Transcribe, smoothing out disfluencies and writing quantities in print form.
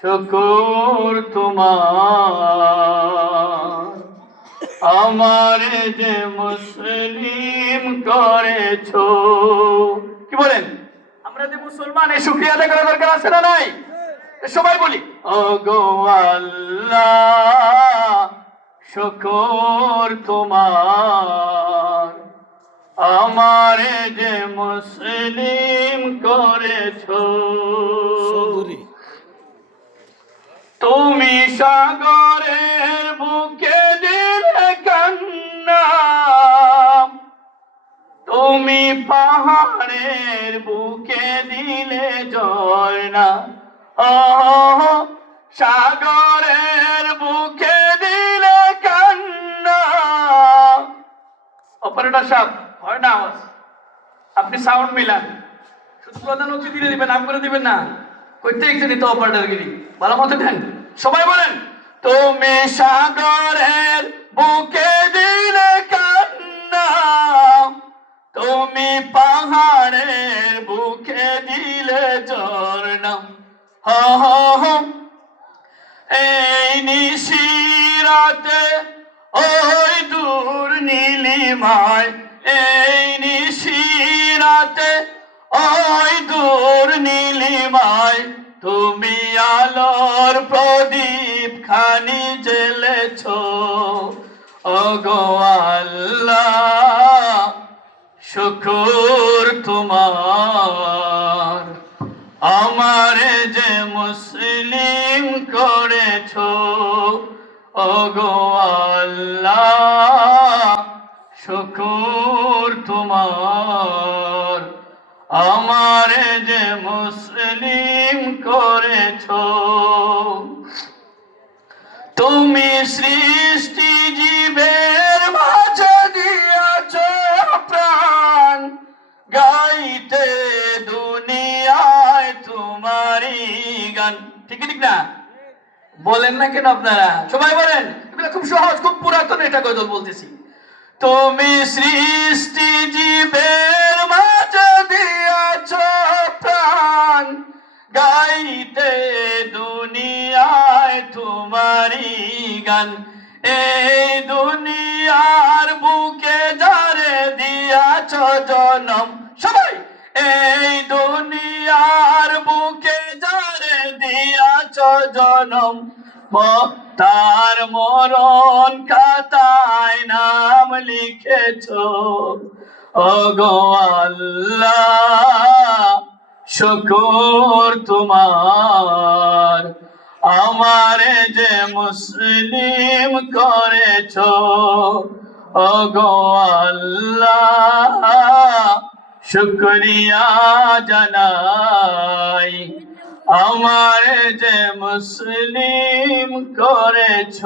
শুকর তোমার, আমারে যে মুসলিম করেছো। কি বলেন? আমরা যে মুসলমান, এই শুকরিয়া আদায় করা দরকার আছে না নাই? সবাই বলি, ও গো আল্লাহ শুকর তোমার, আমারে যে মুসলিম করেছো। তুমি সাগরের বুকে দিলে কান্না, তুমি পাহাড়ের বুকে দিলে ঝর্ণা। সাগরের বুকে দিলে কান্না। অপারেটর সাহেব, হয় না আওয়াজ? আপনি সাউন্ড মিলান, শুধু প্রধান অতিথি দিবেন, নাম করে দিবেন না। করতে একটু তো অপারেটর গিরি ভালো মতো দেন। সবাই বলেন, তুমি সাগরের বুকে দিলে কান্না, তুমি পাহাড়ের বুকে দিলে ঝর্ণা। এই নিশিরাতে ওই দূর নীলিমায়, এই নিশিরাতে ওই দূর নীলিমায়, তুমি আলোর প্রদীপ খানি জ্বেলেছ। ওগো আল্লাহ শুকর তোমার, আমারে যে মুসলিম করেছো। ওগো আল্লাহ শুকর তোমার, আমারে যে মুসলিম করেছো। তুমি সৃষ্টি জীবের মাঝে দিয়াছ প্রাণ, গাইতে দুনিয়ায় তোমারই গান। ঠিক ঠিক না? বলেন না কেন আপনারা? সবাই বলেন। এগুলো খুব সহজ, খুব পুরাতন এটা গজল বলতেছি। তুমি সৃষ্টি জীবের মাঝে দিয়াছ প্রাণ, গাইতে দুনিয়ায় তোমারই গান। এই দুনিয়ার বুকে যারে দিয়াছ জনম, সবাই, এই দুনিয়ার বুকে যারে দিয়াছ জনম, তার মরণ খাতায় নাম লিখেছ। ওগো আল্লাহ শুকর তোমার, আমারে যে মুসলিম করেছ। ওগো আল্লাহ শুকরিয়া জানাই, আমারে যে মুসলিম করেছ।